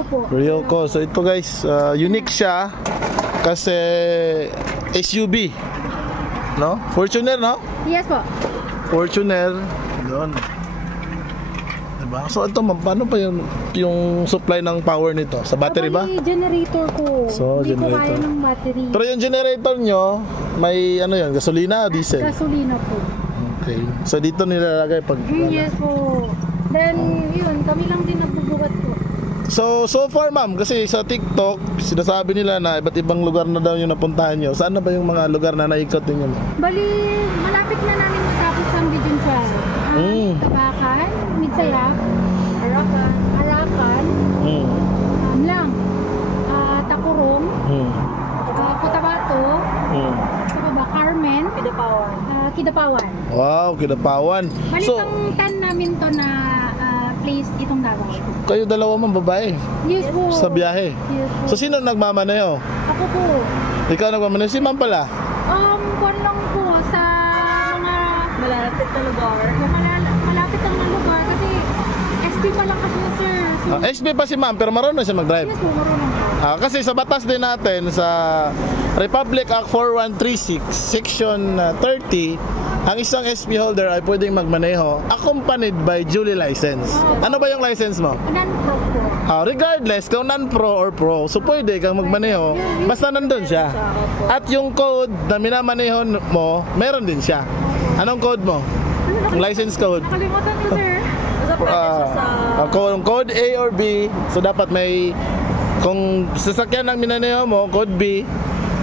Ryoko po. Ryoko. So ito guys, unique siya kasi SUV. No? Fortuner, no? Yes po. Fortuner. Doon. Diba? So ito ma'am, paano pa yung supply ng power nito? Sa battery ba? May generator ko. So, hindi generator. ko kaya ng battery. Pero yung generator nyo, may ano yan, gasolina o diesel? Gasolina po. Okay. So dito nilalagay pag... Yes po. Then, yun, kami lang din nagbubuhat po. So far ma'am, kasi sa TikTok, sinasabi nila na iba't ibang lugar na daw yung napuntahan nyo. Saan na ba yung mga lugar na naikot ninyo? Bali, malapit na namin matapos ang Bijon Trial. Tabakan, Midsayap, Arakan, Amlang, Takurong, Cotabato, saka ba, Carmen, Kidapawan. Wow, Kidapawan. Bali, So, tan namin to na place itong Davao. kayo dalawa ma'am babae? Yes po. Sa biyahe? Yes po. So sino nagmamaneho? Ako po. Ikaw nagmamaneho? Si ma'am pala? Kung lang po sa mga Malapit na lugar. malapit ang mga lugar kasi SP pa lang kasi sir. So, SB pa si ma'am pero marunong siya mag-drive. yes po, marunong. Kasi sa batas din natin sa Republic Act 4136 Section 30, ang isang SP holder ay pwedeng magmaneho accompanied by duly license. Ano ba yung license mo? Non-pro po. Regardless kung non-pro or pro, so pwede kang magmaneho basta nandun siya. At yung code na minamaneho mo, meron din siya. Anong code mo? Yung license code? Nakalimutan ko sir. Kung code A or B, so dapat may, kung sasakyan ng minaneho mo, code B,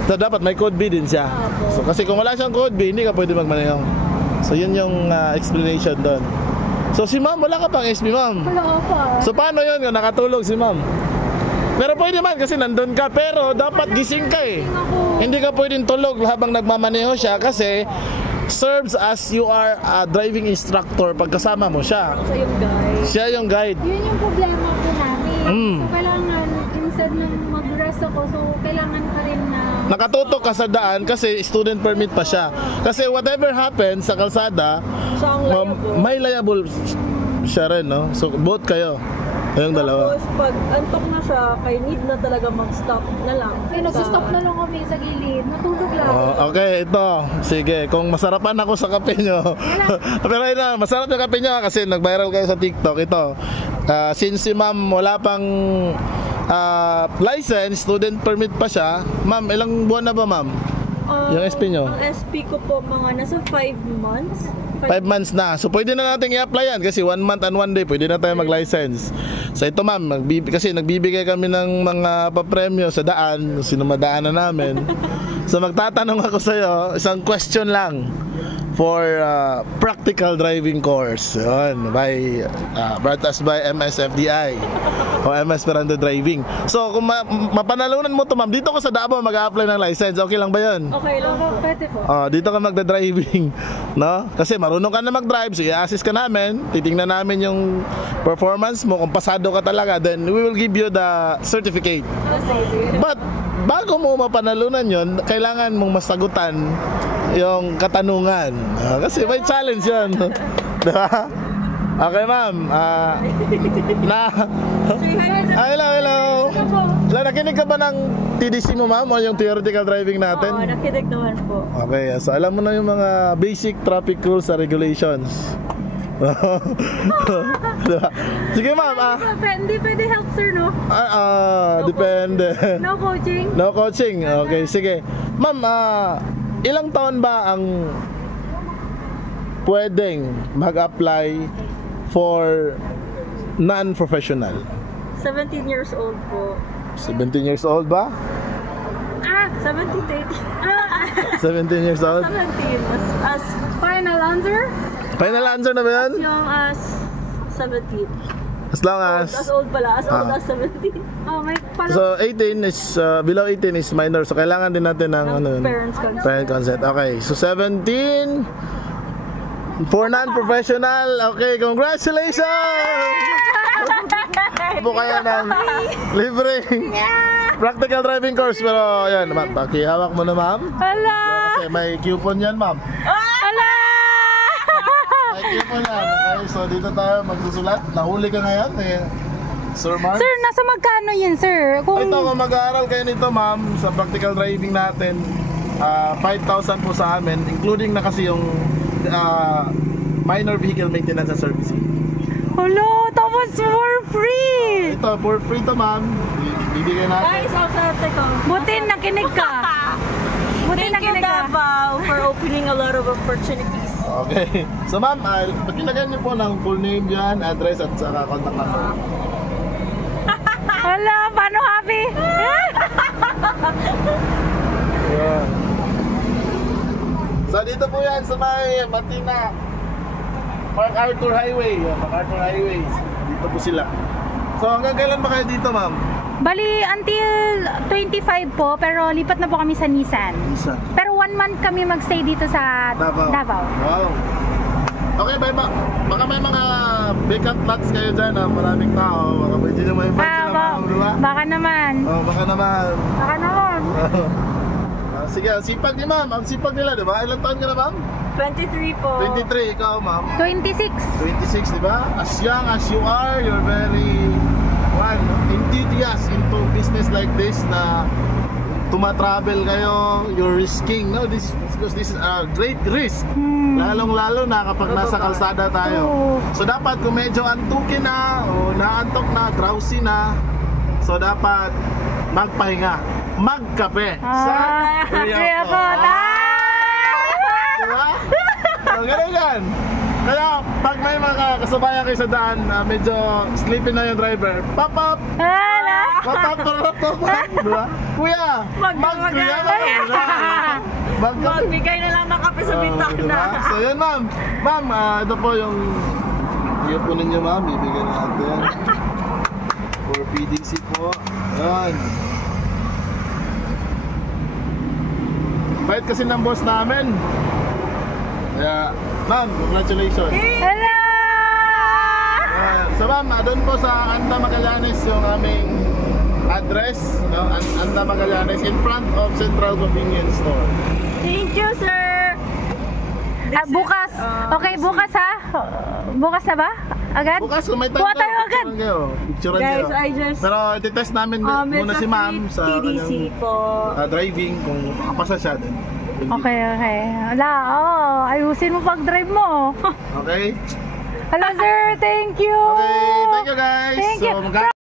so dapat may code B din siya. So kasi kung wala siyang code B, hindi ka pwede magmaneho. So yun yung explanation doon. So si ma'am, wala ka pang SB ma'am. Wala pa. So paano yun kung nakatulog si ma'am? Pero pwede man kasi nandun ka, pero dapat gising ka eh. Hindi ka pwedeng tulog habang nagmamaneho siya kasi serves as you are a driving instructor pagkasama mo siya. Siya yung guide. Siya yung guide. Yun yung problema po namin. So kailangan, instead na mag-rest ako, so kailangan pa rin na Nakatutok ka sa daan kasi student permit pa siya. Kasi whatever happens sa kalsada, Siya ang liable. may liable siya rin, no? So both kayo. Kayong dalawa. Tapos pag antok na siya, kay need na talaga mag-stop na lang. eh, nagsistop na lang kami sa gilid. Natulog lang. Okay, ito. Sige, kung masarapan ako sa kape nyo. Pero yun na, masarap yung kape nyo kasi nag-viral kayo sa TikTok. Ito, since si ma'am wala pang license, student permit pa siya. Ma'am, ilang buwan na ba ma'am? Yung SP nyo? Ang SP ko po mga nasa 5 months. 5 months na. So pwede na natin i-apply yan kasi 1 month and 1 day pwede na tayo mag-license. So ito ma'am, kasi nagbibigay kami ng mga papremyo sa daan, sinumadaan na namin. So magtatanong ako sa iyo, isang question lang for practical driving course. Yun, brought us by MSFDI o MS Ferrando Driving. So kung mapanalunan mo to ma'am, dito ko sa Davao mag-a-apply ng license. Okay lang ba yun? Okay lang. Pwede po. Dito ka magda-driving, no? Kasi marunong ka na mag-drive, so i-assist ka namin, titingnan namin yung performance mo, kung pasado ka talaga, then we will give you the certificate. But bago mo mapanalunan yon, kailangan mong masagutan yung katanungan. Kasi may challenge yun. Diba? Okay ma'am, hello. Nakinig ka ba ng TDC mo ma'am o yung theoretical driving natin? Oo, nakinig naman po. Okay, so alam mo na yung mga basic traffic rules and regulations. Diba? Sige ma'am. Hindi pwede help sir, no? Depende. No coaching? No coaching. Okay, sige. Ma'am, ilang taon ba ang pwedeng mag-apply for non-professional? 17 years old po. 17 years old ba? 17 to 18. 17 years old? 17. As Final answer? Final answer na ba yan? young as 17. As long as... As old pala. As old as 17. Oh, may pala. So 18 is, below 18 is minor. So kailangan din natin ng Parents consent. parent consent. Okay, so 17 for non-professional. Okay, congratulations! Po kayo ng libre practical driving course. Pero yan, ma'am, pakihawak mo na ma'am. Hala! Kasi may coupon yan ma'am. Hala! May coupon yan. Okay, so dito tayo magsusulat. Nahuli ka ngayon. Sir Mark? Sir, nasa magkano yan, sir? Kung... Ito, kung mag-aaral kayo nito, ma'am, sa practical driving natin, 5,000 po sa amin, including na kasi yung minor vehicle maintenance and servicing. Hello, tapos for free! Ito, for free to, ma'am. Bibigay natin. Guys, ako sa ate ko. Buti nakinig ka. Buti Thank you, nakinig ka. Davao, for opening a lot of opportunities. Okay. So, ma'am, pakilagyan niyo po ng full name dyan, address, at saka contact number. Hala, paano happy? Yeah. So, dito po yan sa may Matina. MacArthur Highway. MacArthur Highway. Dito po sila. So, hanggang kailan ba kayo dito, ma'am? Bali, until 25 po, pero lipat na po kami sa Nissan. Isa. Pero 1 month kami magstay dito sa Davao. Wow. Okay, baka may mga vacant lots kayo dyan na maraming tao. Baka pwede nyo ma-invite sila, ma'am, di ba? Baka naman. Oh, baka naman. Baka naman. Sige, sipag ni ma'am. Ang sipag nila, di ba? Ilang taon ka na, ma'am? 23 po. 23, ikaw, ma'am. 26. 26, di ba? As young as you are, you're very enthusiastic into business like this na tuma-travel kayo, you're risking, no? Because this is a great risk. Lalong-lalo na kapag nasa kalsada tayo. So dapat kung medyo antukin na o naantok na, drowsy na, so dapat magpahinga, magkape sa Kaya po. Diba? So, ganun yan. Kaya pag may mga kasabayan kayo sa daan na medyo sleepy na yung driver, pop up! Hala. Pop up! Diba? Kuya! Mag-kuya ka! Magbigay na lang ng kape sa bintana. Diba? So yun, ma'am. Ma'am, ito po yung iyo po ninyo, ma'am. Bibigyan natin. For PDC po. Yan. Bait kasi ng boss namin. Kaya, ma'am, congratulations. Hello! So ma'am, doon po sa Anda Magallanes yung aming address, no? Anda Magallanes in front of Central Convenience Store. Thank you, sir. Bukas. Okay, bukas ha? Bukas na ba? Agad? Bukas kung may time Kuha tayo agad. Picturean Guys, kayo. I just Pero ititest namin muna si ma'am sa TDC kanyang po. driving kung makapasa siya din. Okay. Wala, ayusin mo pag-drive mo. Okay? Hello sir, thank you. Okay, thank you guys. Thank you. So,